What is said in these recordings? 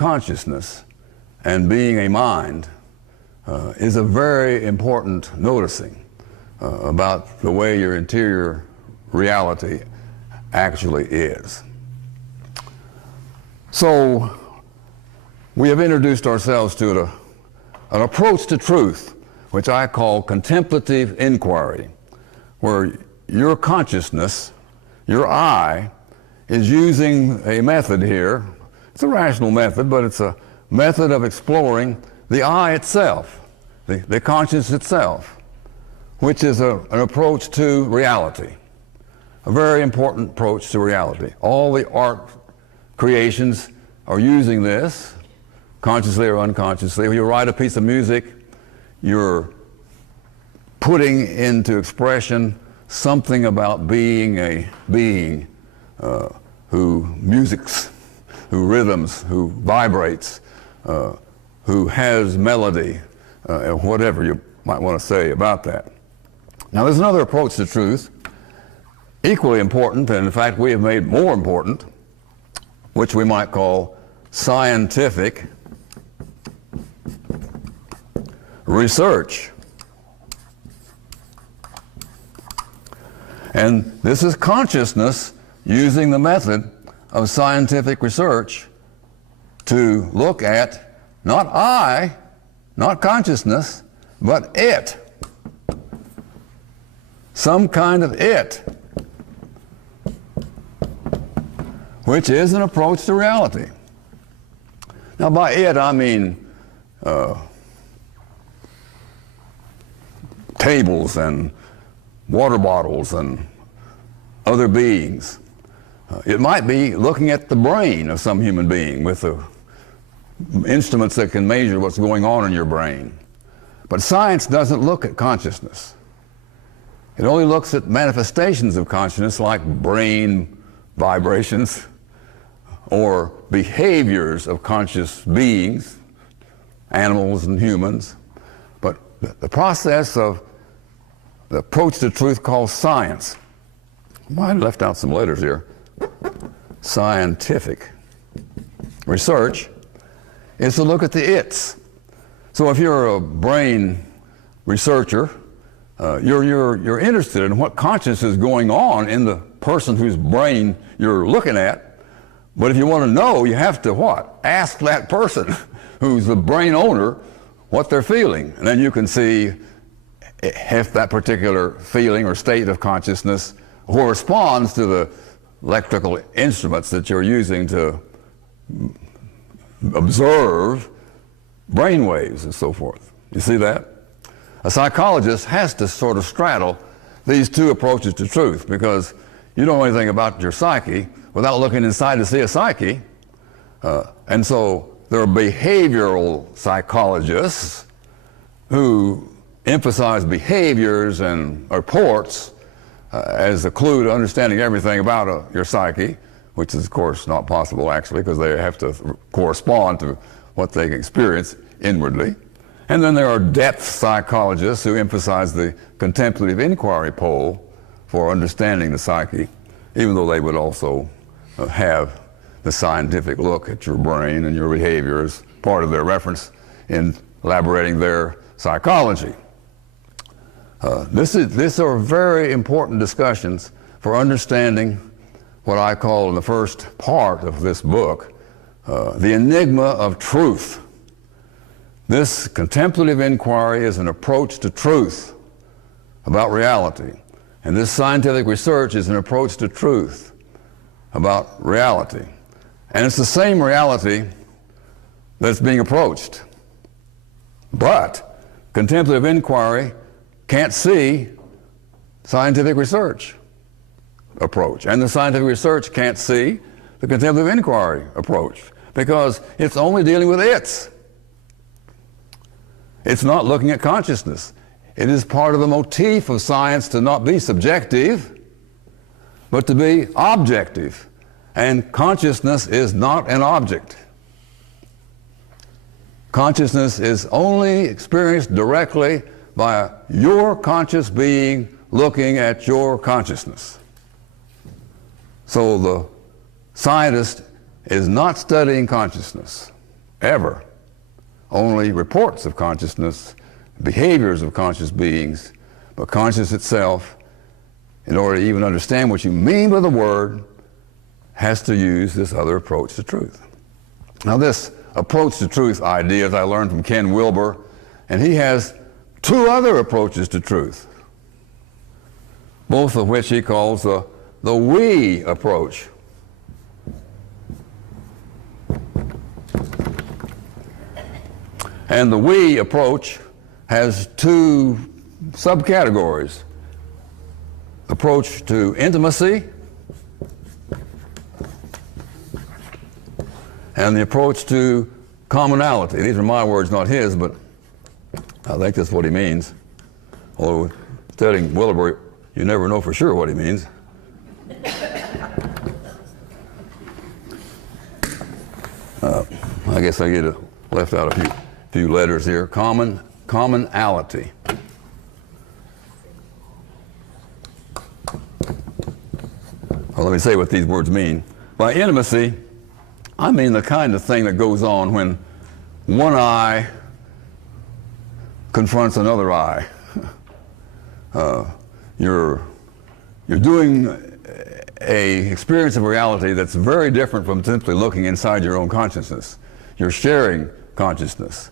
consciousness and being a mind is a very important noticing about the way your interior reality actually is. So we have introduced ourselves to an approach to truth, which I call contemplative inquiry, where your consciousness, your I, is using a method here. It's a rational method, but it's a method of exploring the I itself, the conscience itself, which is an approach to reality, a very important approach to reality. All the art creations are using this, consciously or unconsciously. When you write a piece of music, you're putting into expression something about being a being who musics, who rhythms, who vibrates, who has melody, whatever you might want to say about that. Now there's another approach to truth, equally important, and in fact we have made more important, which we might call scientific research. And this is consciousness using the method of scientific research to look at not I, not consciousness, but it. Some kind of it, which is an approach to reality. Now by it I mean tables and water bottles and other beings. It might be looking at the brain of some human being with the instruments that can measure what's going on in your brain. But science doesn't look at consciousness. It only looks at manifestations of consciousness like brain vibrations or behaviors of conscious beings, animals and humans. But the process of the approach to truth called science. Well, I left out some letters here. Scientific research is to look at the its. So if you're a brain researcher, you're interested in what consciousness is going on in the person whose brain you're looking at. But if you want to know, you have to what? Ask that person who's the brain owner what they're feeling. And then you can see if that particular feeling or state of consciousness corresponds to the electrical instruments that you're using to observe brain waves and so forth. You see that? A psychologist has to sort of straddle these two approaches to truth, because you don't know anything about your psyche without looking inside to see a psyche. And so there are behavioral psychologists who emphasize behaviors and reports as a clue to understanding everything about your psyche, which is of course not possible actually, because they have to correspond to what they experience inwardly. And then there are depth psychologists who emphasize the contemplative inquiry pole for understanding the psyche, even though they would also have the scientific look at your brain and your behavior as part of their reference in elaborating their psychology. These are very important discussions for understanding what I call in the first part of this book, the enigma of truth. This contemplative inquiry is an approach to truth about reality. And this scientific research is an approach to truth about reality. And it's the same reality that's being approached. But contemplative inquiry can't see scientific research approach. And the scientific research can't see the contemplative inquiry approach, because it's only dealing with its. It's not looking at consciousness. It is part of the motif of science to not be subjective, but to be objective. And consciousness is not an object. Consciousness is only experienced directly by your conscious being looking at your consciousness. So the scientist is not studying consciousness. ever, only reports of consciousness, behaviors of conscious beings, but conscious itself, in order to even understand what you mean by the word, has to use this other approach to truth. Now this approach to truth idea, as I learned from Ken Wilber, and he has two other approaches to truth, both of which he calls the we approach. And the we approach has two subcategories: approach to intimacy and the approach to commonality. These are my words, not his, but I think that's what he means. Although studying Wilber, you never know for sure what he means. I guess I left out a few letters here. Commonality. Well, let me say what these words mean. By intimacy, I mean the kind of thing that goes on when one eye confronts another eye. You're doing an experience of reality that's very different from simply looking inside your own consciousness. You're sharing consciousness.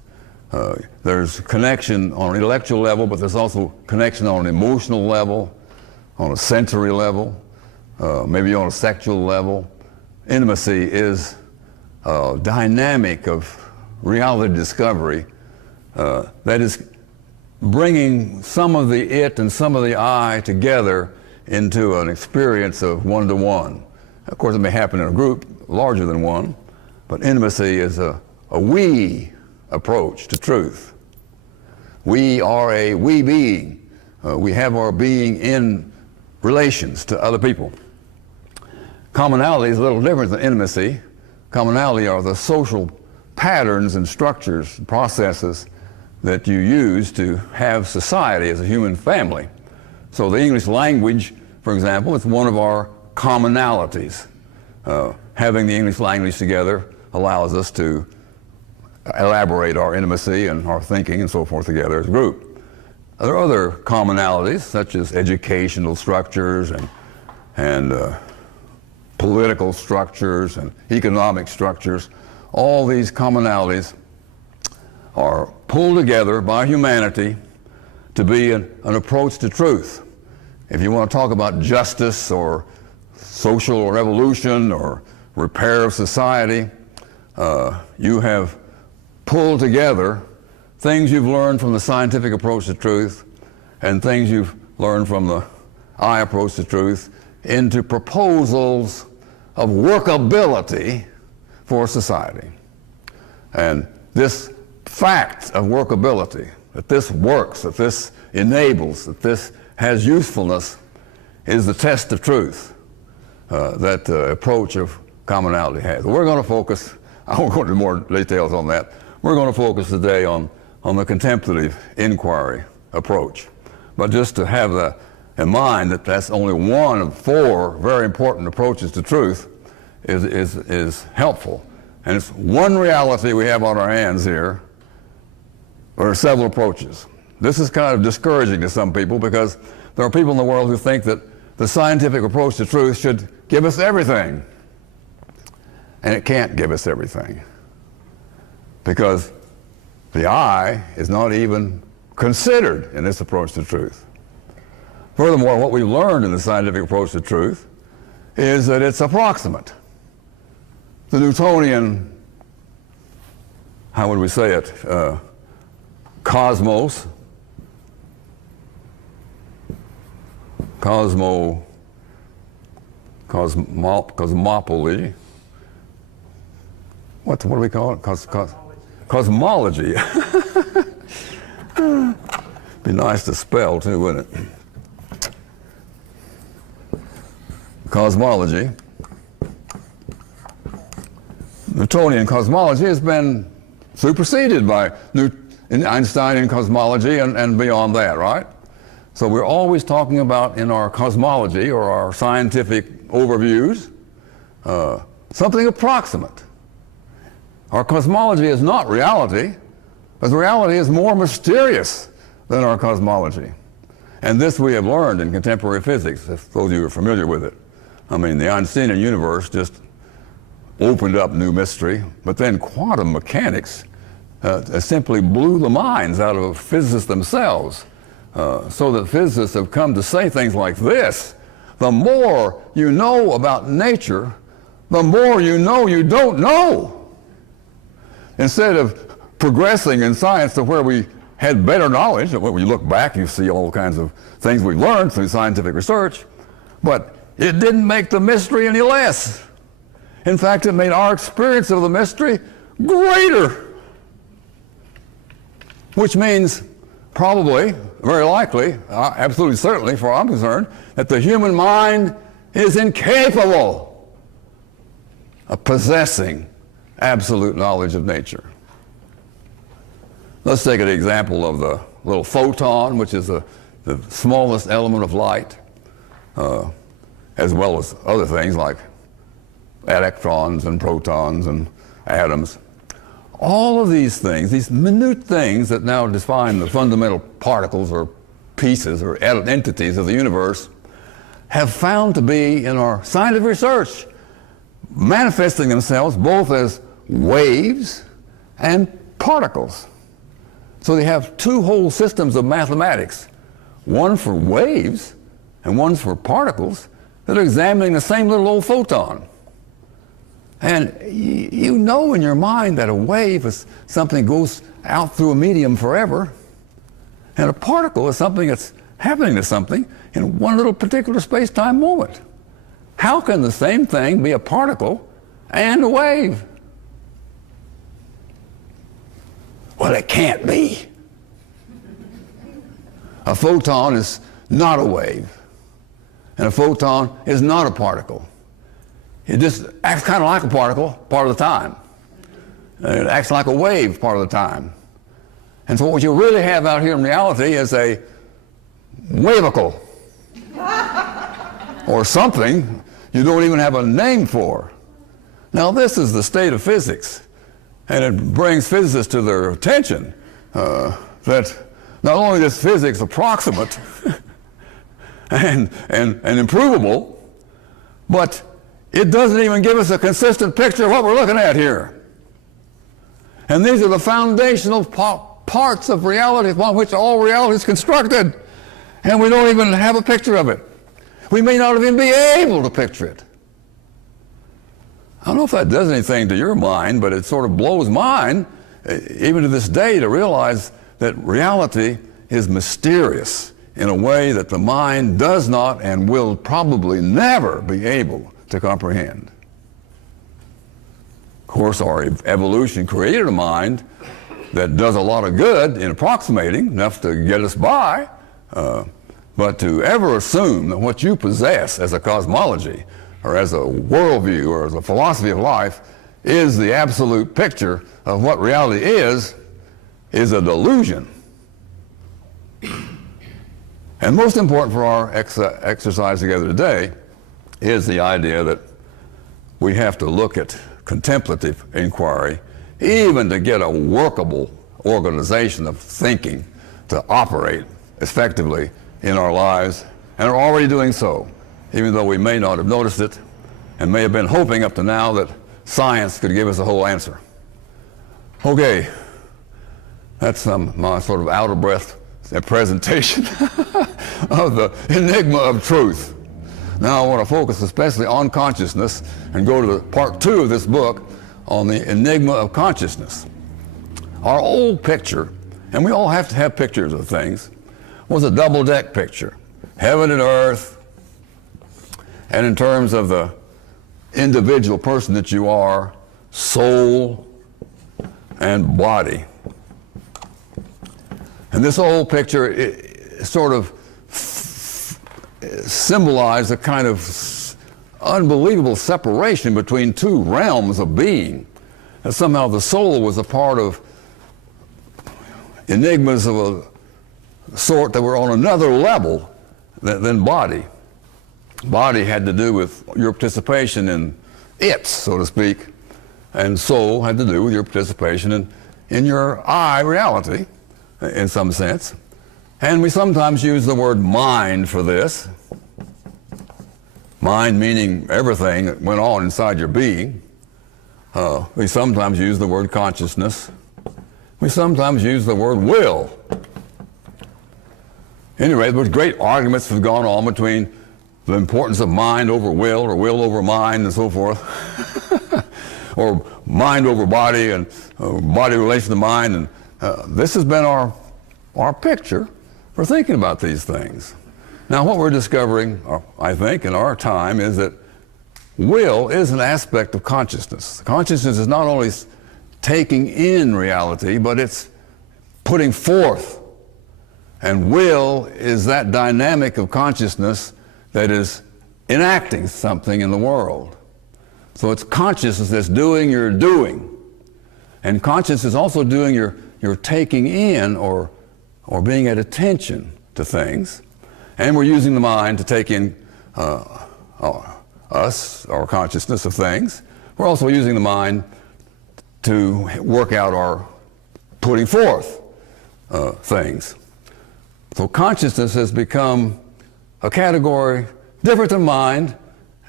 There's connection on an intellectual level, but there's also connection on an emotional level, on a sensory level, maybe on a sexual level. Intimacy is a dynamic of reality discovery that is bringing some of the it and some of the I together into an experience of one-to-one. Of course, it may happen in a group larger than one, but intimacy is a we approach to truth. We are a we being. We have our being in relations to other people. Commonality is a little different than intimacy. Commonality are the social patterns and structures and processes that you use to have society as a human family. So the English language, for example, is one of our commonalities. Having the English language together allows us to elaborate our intimacy and our thinking and so forth together as a group. There are other commonalities, such as educational structures and political structures and economic structures. All these commonalities are pulled together by humanity to be an approach to truth. If you want to talk about justice or social revolution or repair of society, you have pulled together things you've learned from the scientific approach to truth and things you've learned from the I approach to truth into proposals of workability for society. And this fact of workability, that this works, that this enables, that this has usefulness, is the test of truth that the approach of commonality has. We're going to focus, I won't go into more details on that, we're going to focus today on the contemplative inquiry approach. But just to have that in mind, that that's only one of four very important approaches to truth is helpful. And it's one reality we have on our hands here. There are several approaches. This is kind of discouraging to some people because there are people in the world who think that the scientific approach to truth should give us everything. And it can't give us everything, because the I is not even considered in this approach to truth. Furthermore, what we've learned in the scientific approach to truth is that it's approximate. The Newtonian, how would we say it, cosmos, cosmopoli, what do we call it? Cosmology. Be nice to spell too, wouldn't it? Cosmology. Newtonian cosmology has been superseded by Einsteinian cosmology and beyond that, right? So we're always talking about in our cosmology or our scientific overviews something approximate. Our cosmology is not reality, but reality is more mysterious than our cosmology. And this we have learned in contemporary physics, if those of you are familiar with it. I mean, the Einsteinian universe just opened up new mystery, but then quantum mechanics simply blew the minds out of physicists themselves, so that physicists have come to say things like this: the more you know about nature, the more you know you don't know. Instead of progressing in science to where we had better knowledge, when we look back you see all kinds of things we've learned through scientific research, but it didn't make the mystery any less. In fact, it made our experience of the mystery greater. Which means probably, very likely, absolutely certainly, for I'm concerned, that the human mind is incapable of possessing absolute knowledge of nature. Let's take an example of the little photon, which is the smallest element of light, as well as other things like electrons and protons and atoms. All of these things, these minute things that now define the fundamental particles or pieces or entities of the universe, have found to be, in our scientific research, manifesting themselves both as waves and particles. So they have two whole systems of mathematics, one for waves and one for particles, that are examining the same little old photon. And you know in your mind that a wave is something that goes out through a medium forever, and a particle is something that's happening to something in one little particular space-time moment. How can the same thing be a particle and a wave? Well, it can't be. A photon is not a wave, and a photon is not a particle. It just acts kind of like a particle part of the time. And it acts like a wave part of the time. And so what you really have out here in reality is a wavicle, or something you don't even have a name for. Now this is the state of physics, and it brings physicists to their attention that not only is physics approximate and improvable, but it doesn't even give us a consistent picture of what we're looking at here. And these are the foundational parts of reality upon which all reality is constructed, and we don't even have a picture of it. We may not even be able to picture it. I don't know if that does anything to your mind, but it sort of blows mine, even to this day, to realize that reality is mysterious in a way that the mind does not and will probably never be able to comprehend. Of course, our evolution created a mind that does a lot of good in approximating, enough to get us by, but to ever assume that what you possess as a cosmology or as a worldview or as a philosophy of life is the absolute picture of what reality is a delusion. And most important for our exercise together today is the idea that we have to look at contemplative inquiry, even to get a workable organization of thinking to operate effectively in our lives, and are already doing so, even though we may not have noticed it and may have been hoping up to now that science could give us a whole answer. Okay, that's my sort of out of breath presentation of the enigma of truth. Now I want to focus especially on consciousness and go to part 2 of this book on the enigma of consciousness. Our old picture, and we all have to have pictures of things, was a double-deck picture, heaven and earth, and in terms of the individual person that you are, soul and body. And this old picture, it sort of symbolized a kind of unbelievable separation between two realms of being. That somehow the soul was a part of enigmas of a sort that were on another level than body. Body had to do with your participation in it, so to speak, and soul had to do with your participation in your I reality, in some sense. And we sometimes use the word mind for this. Mind meaning everything that went on inside your being. We sometimes use the word consciousness. We sometimes use the word will. Anyway, there's great arguments have gone on between the importance of mind over will, or will over mind, and so forth. Or mind over body, and body relation to mind. And this has been our picture for thinking about these things. Now, what we're discovering, I think, in our time is that will is an aspect of consciousness. Consciousness is not only taking in reality, but it's putting forth. And will is that dynamic of consciousness that is enacting something in the world. So it's consciousness that's doing your doing. And consciousness is also doing your taking in or being at attention to things. And we're using the mind to take in us, our consciousness of things. We're also using the mind to work out our putting forth things. So consciousness has become a category different than mind,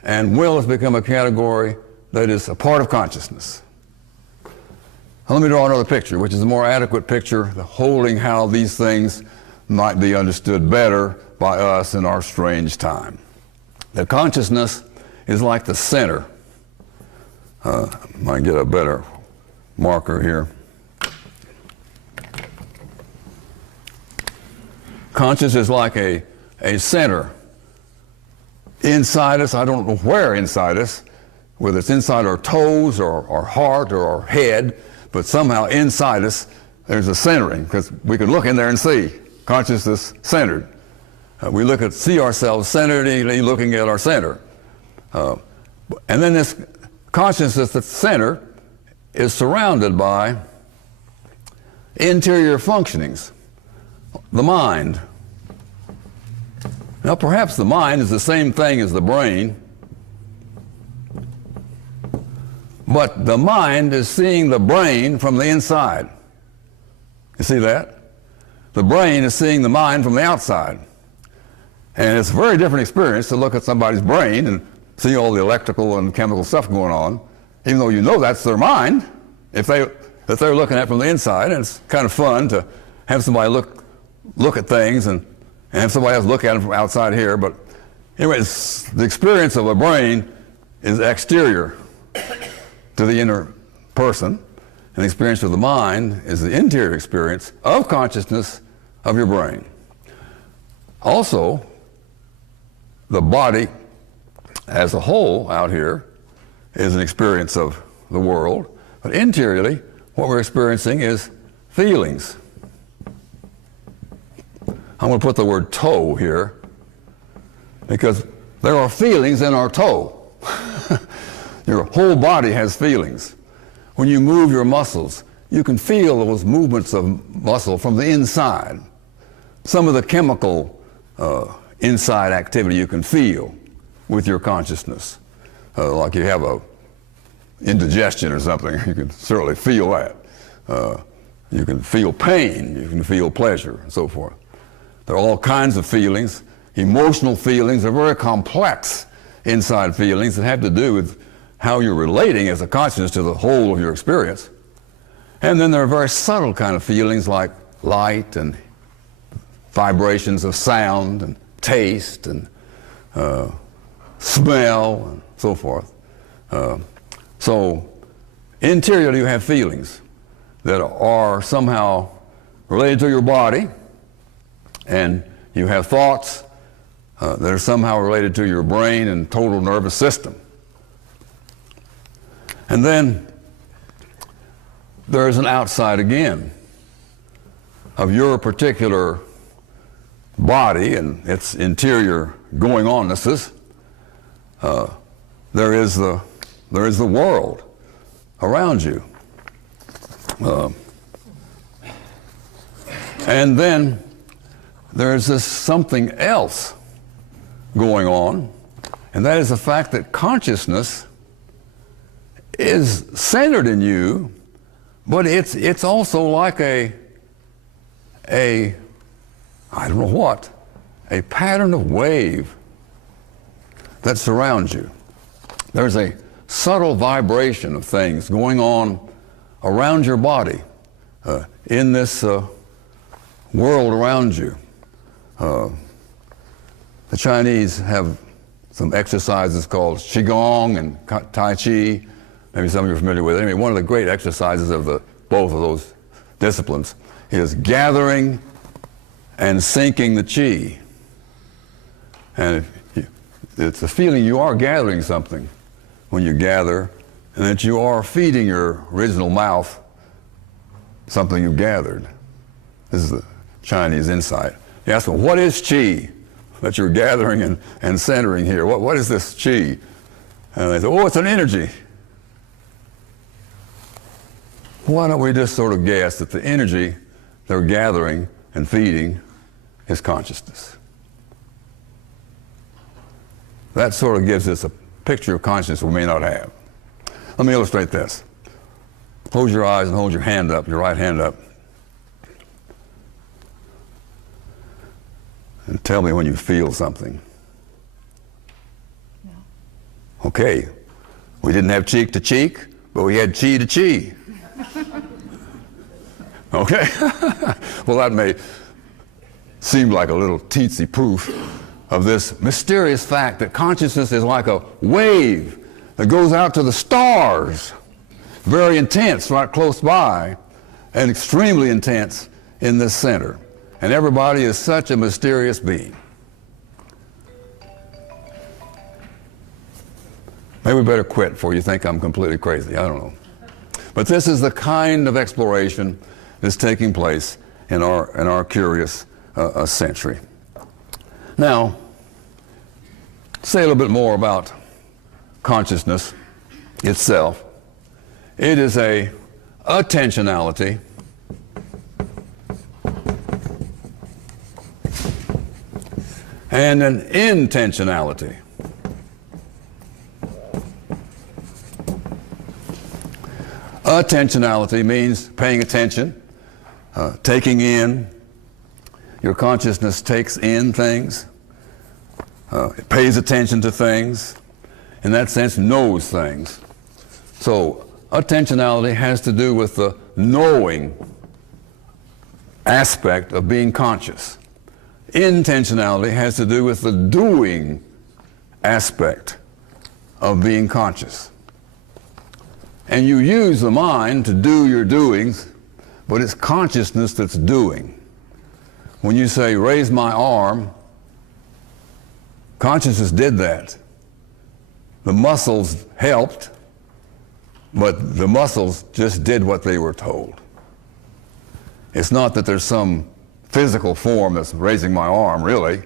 and will has become a category that is a part of consciousness. Now, let me draw another picture, which is a more adequate picture, holding how these things might be understood better by us in our strange time. The consciousness is like the center. Might get a better marker here. Consciousness is like a center inside us. I don't know where inside us, whether it's inside our toes or our heart or our head, but somehow inside us there's a centering, because we can look in there and see consciousness centered. We see ourselves centeredly looking at our center. And then this consciousness that's centered is surrounded by interior functionings, the mind. Now, perhaps the mind is the same thing as the brain, but the mind is seeing the brain from the inside. You see that? The brain is seeing the mind from the outside. And it's a very different experience to look at somebody's brain and see all the electrical and chemical stuff going on, even though you know that's their mind, if they're looking at it from the inside. And it's kind of fun to have somebody look at things and have somebody else look at them from outside here. But anyway, the experience of a brain is exterior to the inner person, and the experience of the mind is the interior experience of consciousness of your brain. Also, the body as a whole out here is an experience of the world, but interiorly, what we're experiencing is feelings. I'm going to put the word toe here because there are feelings in our toe. Your whole body has feelings. When you move your muscles, you can feel those movements of muscle from the inside. Some of the chemical inside activity you can feel with your consciousness. Like you have a indigestion or something, you can certainly feel that. You can feel pain, you can feel pleasure, and so forth. There are all kinds of feelings. Emotional feelings are very complex inside feelings that have to do with how you're relating as a consciousness to the whole of your experience. And then there are very subtle kind of feelings like light and vibrations of sound and taste and smell and so forth. So interiorly you have feelings that are somehow related to your body, and you have thoughts that are somehow related to your brain and total nervous system. And then there's an outside again of your particular body and its interior going onnesses. There is the world around you. And then there's this something else going on, and that is the fact that consciousness is centered in you, but it's also like a I don't know what, a pattern of wave that surrounds you. There's a subtle vibration of things going on around your body, in this world around you. The Chinese have some exercises called Qigong and Tai Chi. Maybe some of you are familiar with it. Anyway, one of the great exercises of both of those disciplines is gathering and sinking the Qi. And it's a feeling you are gathering something when you gather, and that you are feeding your original mouth something you gathered. This is the Chinese insight. You ask them, what is Qi that you're gathering and centering here? What is this Qi? And they say, oh, it's an energy. Why don't we just sort of guess that the energy they're gathering and feeding is consciousness? That sort of gives us a picture of consciousness we may not have. Let me illustrate this. Close your eyes and hold your hand up, your right hand up. And tell me when you feel something. No. Okay. We didn't have cheek to cheek, but we had chi to chi. Okay? Well, that may seem like a little teensy proof of this mysterious fact that consciousness is like a wave that goes out to the stars, very intense right close by, and extremely intense in this center. And everybody is such a mysterious being. Maybe we better quit before you think I'm completely crazy. I don't know. But this is the kind of exploration that's taking place in our curious century. Now, say a little bit more about consciousness itself. It is a attentionality and an intentionality. Attentionality means paying attention, taking in. Your consciousness takes in things, it pays attention to things, in that sense knows things. So attentionality has to do with the knowing aspect of being conscious. Intentionality has to do with the doing aspect of being conscious. And you use the mind to do your doings, but it's consciousness that's doing. When you say, raise my arm, consciousness did that. The muscles helped, but the muscles just did what they were told. It's not that there's some physical form that's raising my arm, really,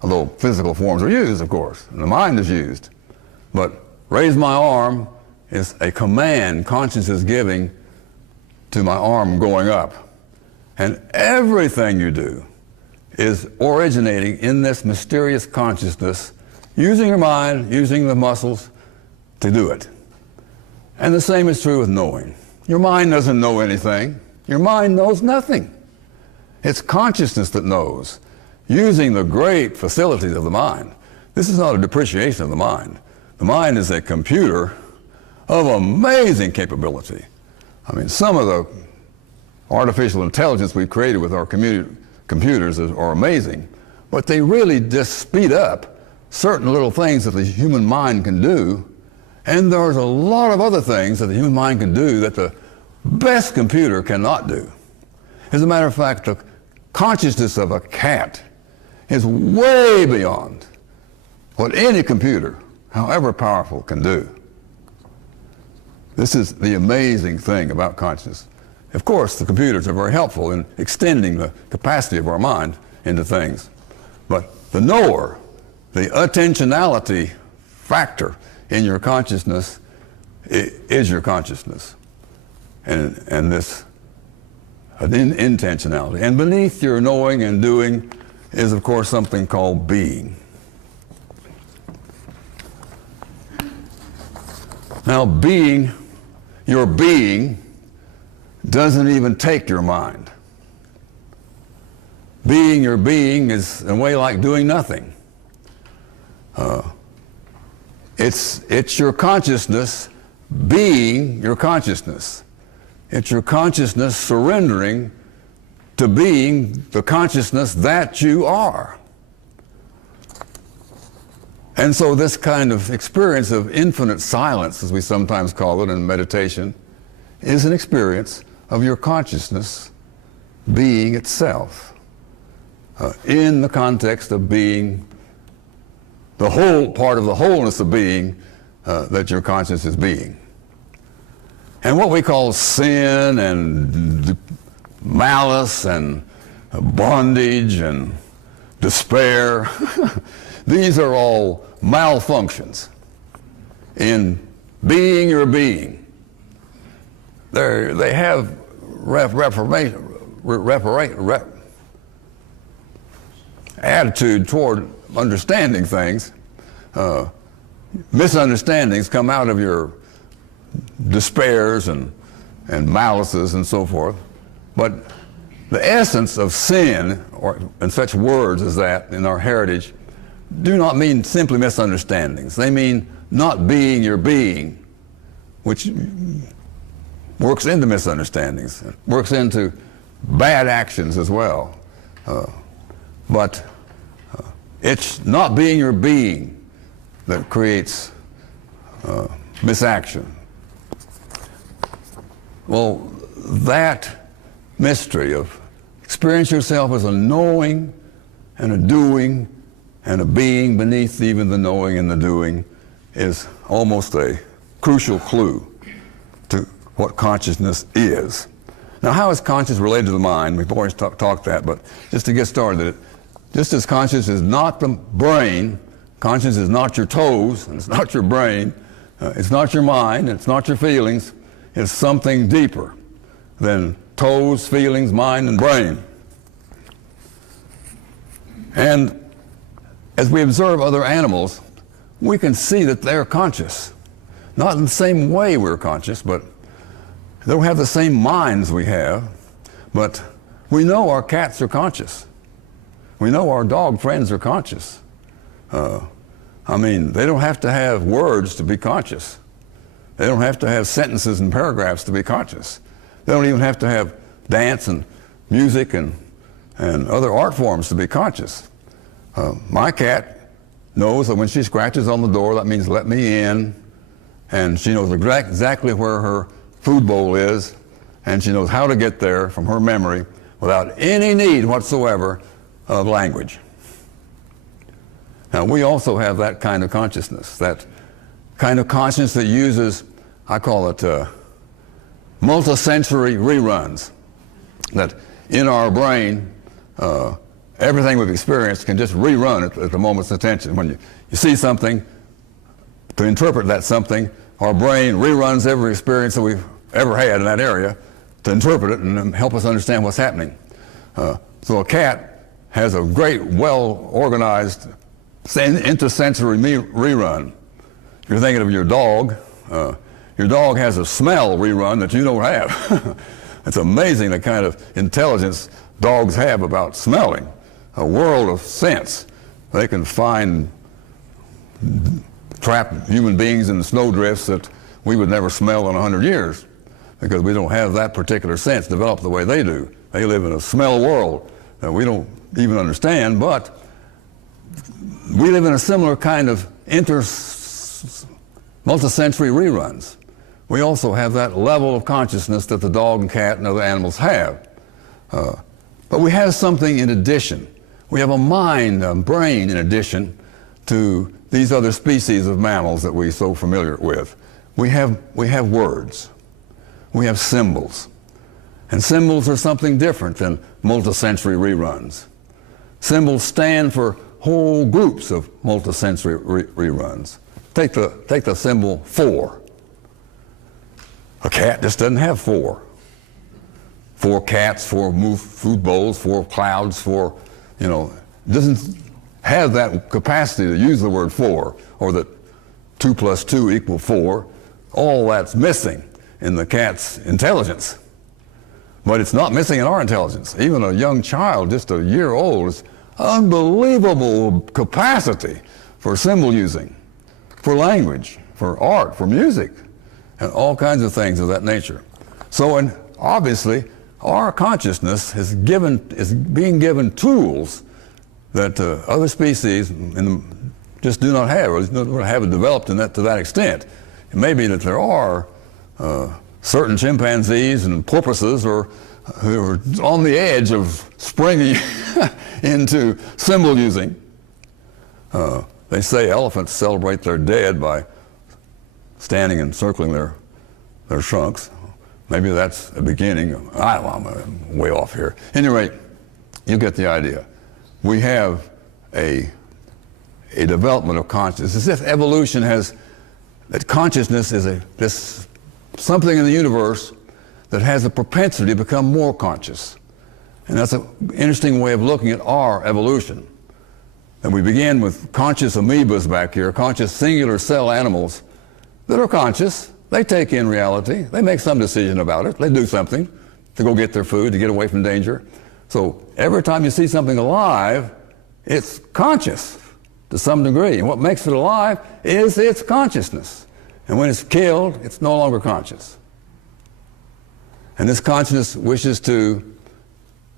although physical forms are used, of course, and the mind is used. But raise my arm is a command conscience is giving to my arm going up. And everything you do is originating in this mysterious consciousness, using your mind, using the muscles to do it. And the same is true with knowing. Your mind doesn't know anything. Your mind knows nothing. It's consciousness that knows, using the great facilities of the mind. This is not a depreciation of the mind. The mind is a computer of amazing capability. I mean, some of the artificial intelligence we've created with our computers are amazing, but they really just speed up certain little things that the human mind can do, and there's a lot of other things that the human mind can do that the best computer cannot do. As a matter of fact, the consciousness of a cat is way beyond what any computer, however powerful, can do. This is the amazing thing about consciousness. Of course, the computers are very helpful in extending the capacity of our mind into things. But the knower, the attentionality factor in your consciousness is your consciousness. And this intentionality. And beneath your knowing and doing is, of course, something called being. Now, being your being doesn't even take your mind. Being your being is in a way like doing nothing. It's your consciousness being your consciousness. It's your consciousness surrendering to being the consciousness that you are. And so this kind of experience of infinite silence, as we sometimes call it in meditation, is an experience of your consciousness being itself, in the context of being the whole part of the wholeness of being that your consciousness is being. And what we call sin and malice and bondage and despair, these are all malfunctions in being your being. They have attitude toward understanding things. Misunderstandings come out of your despairs and malices and so forth. But the essence of sin, and such words as that in our heritage, do not mean simply misunderstandings. They mean not being your being, which works into misunderstandings, works into bad actions as well. But it's not being your being that creates misaction. Well, that mystery of experience yourself as a knowing and a doing and a being beneath even the knowing and the doing is almost a crucial clue to what consciousness is. Now, how is consciousness related to the mind? We've always talked that, but just to get started, just as conscious is not the brain, conscious is not your toes, and it's not your brain, it's not your mind, it's not your feelings, it's something deeper than toes, feelings, mind, and brain. And as we observe other animals, we can see that they're conscious. Not in the same way we're conscious, but they don't have the same minds we have, but we know our cats are conscious. We know our dog friends are conscious. I mean, they don't have to have words to be conscious. They don't have to have sentences and paragraphs to be conscious. They don't even have to have dance and music and other art forms to be conscious. My cat knows that when she scratches on the door, that means let me in, and she knows exactly where her food bowl is, and she knows how to get there from her memory without any need whatsoever of language. Now, we also have that kind of consciousness, that kind of consciousness that uses, I call it multisensory reruns, that in our brain, everything we've experienced can just rerun at the moment's attention. When you see something, to interpret that something, our brain reruns every experience that we've ever had in that area to interpret it and help us understand what's happening. So a cat has a great, well-organized intersensory rerun. If you're thinking of your dog has a smell rerun that you don't have. It's amazing the kind of intelligence dogs have about smelling. A world of sense. They can find trapped human beings in the snowdrifts that we would never smell in 100 years because we don't have that particular sense developed the way they do. They live in a smell world that we don't even understand, but we live in a similar kind of multisensory reruns. We also have that level of consciousness that the dog and cat and other animals have. But we have something in addition. We have a mind, a brain in addition to these other species of mammals that we're so familiar with. We have words. We have symbols. And symbols are something different than multisensory reruns. Symbols stand for whole groups of multisensory reruns. Take the symbol 4. A cat just doesn't have 4. 4 cats, 4 food bowls, 4 clouds, 4, doesn't have that capacity to use the word 4, or that 2 + 2 = 4. All that's missing. in the cat's intelligence. But it's not missing in our intelligence. Even a young child, just a year old, has unbelievable capacity for symbol using, for language, for art, for music, and all kinds of things of that nature. So obviously, our consciousness is being given tools that other species just do not have, or haven't developed to that extent. It may be that there are certain chimpanzees and porpoises who are on the edge of springing into symbol using. They say elephants celebrate their dead by standing and circling their trunks. Maybe that's a beginning. I'm way off here. At any rate, you get the idea. We have a development of consciousness. As if evolution that consciousness is this something in the universe that has a propensity to become more conscious. And that's an interesting way of looking at our evolution. And we begin with conscious amoebas back here, conscious singular cell animals that are conscious. They take in reality. They make some decision about it. They do something to go get their food, to get away from danger. So every time you see something alive, it's conscious to some degree. And what makes it alive is its consciousness. And when it's killed, it's no longer conscious. And this consciousness wishes to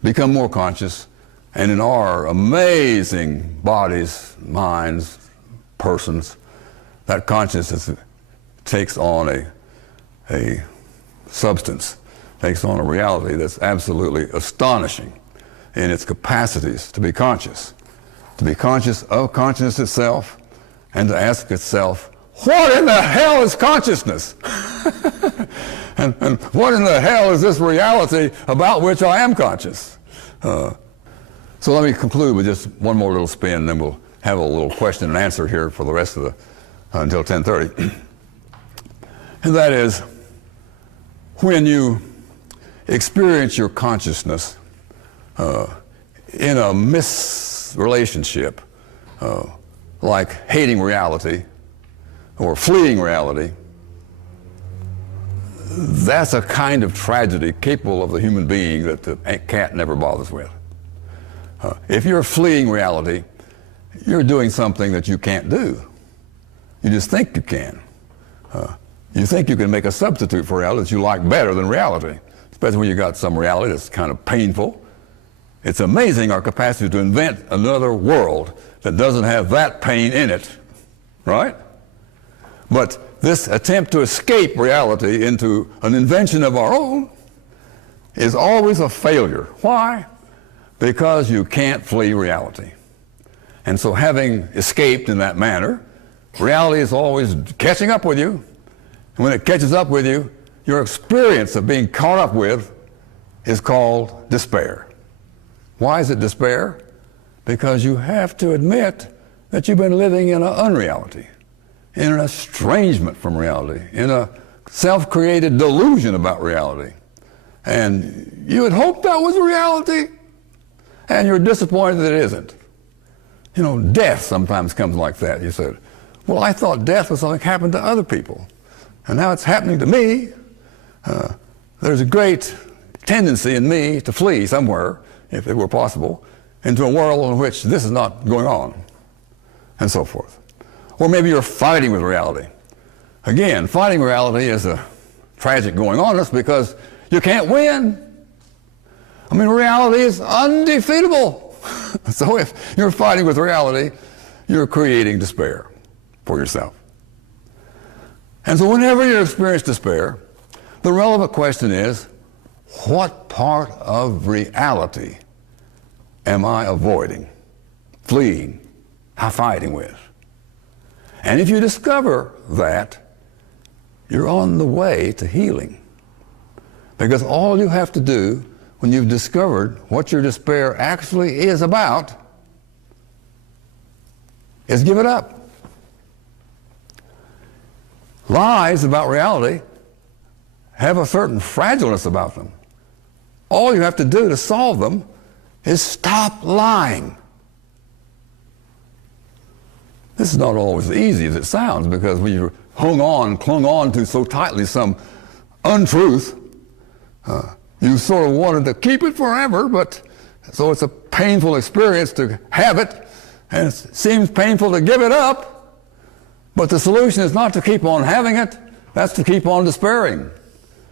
become more conscious. And in our amazing bodies, minds, persons, that consciousness takes on a substance, takes on a reality that's absolutely astonishing in its capacities to be conscious of consciousness itself, and to ask itself, what in the hell is consciousness? and what in the hell is this reality about which I am conscious? So let me conclude with just one more little spin, and then we'll have a little question and answer here for the rest of until 10:30. And that is, when you experience your consciousness in a misrelationship, like hating reality or fleeing reality, that's a kind of tragedy capable of the human being that the cat never bothers with. If you're fleeing reality, you're doing something that you can't do. You just think you can. You think you can make a substitute for reality that you like better than reality, especially when you got some reality that's kind of painful. It's amazing our capacity to invent another world that doesn't have that pain in it, right? But this attempt to escape reality into an invention of our own is always a failure. Why? Because you can't flee reality. And so having escaped in that manner, reality is always catching up with you. And when it catches up with you, your experience of being caught up with is called despair. Why is it despair? Because you have to admit that you've been living in an unreality, in an estrangement from reality, in a self-created delusion about reality. And you had hoped that was reality, and you're disappointed that it isn't. You know, death sometimes comes like that. You said, well, I thought death was something that happened to other people, and now it's happening to me. There's a great tendency in me to flee somewhere, if it were possible, into a world in which this is not going on, and so forth. Or maybe you're fighting with reality. Again, fighting reality is a tragic going on us because you can't win. I mean, reality is undefeatable. So if you're fighting with reality, you're creating despair for yourself. And so whenever you experience despair, the relevant question is, what part of reality am I avoiding, fleeing, fighting with? And if you discover that, you're on the way to healing. Because all you have to do when you've discovered what your despair actually is about is give it up. Lies about reality have a certain fragileness about them. All you have to do to solve them is stop lying. This is not always as easy as it sounds, because when you're clung on to so tightly some untruth. You sort of wanted to keep it forever, but so it's a painful experience to have it, and it seems painful to give it up. But the solution is not to keep on having it, that's to keep on despairing.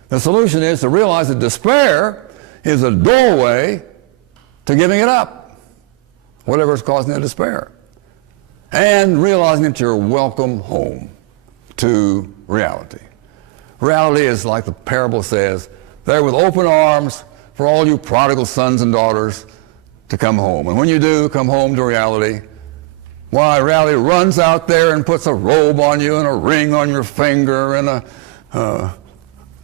The solution is to realize that despair is a doorway to giving it up, whatever is causing the despair, and realizing that you're welcome home to reality. Reality is, like the parable says, there with open arms for all you prodigal sons and daughters to come home. And when you do come home to reality, why, reality runs out there and puts a robe on you and a ring on your finger and a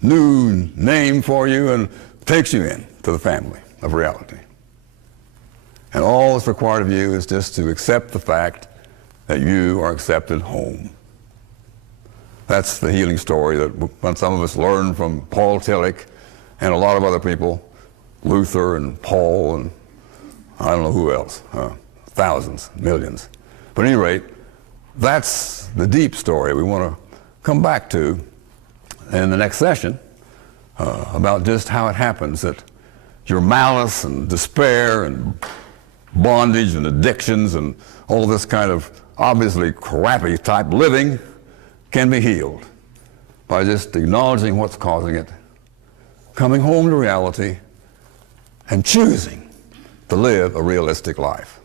new name for you and takes you in to the family of reality. And all that's required of you is just to accept the fact that you are accepted home. That's the healing story that some of us learned from Paul Tillich and a lot of other people, Luther and Paul and I don't know who else, thousands, millions. But at any rate, that's the deep story we want to come back to in the next session about just how it happens that your malice and despair and bondage and addictions and all this kind of obviously crappy type living can be healed by just acknowledging what's causing it, coming home to reality, and choosing to live a realistic life.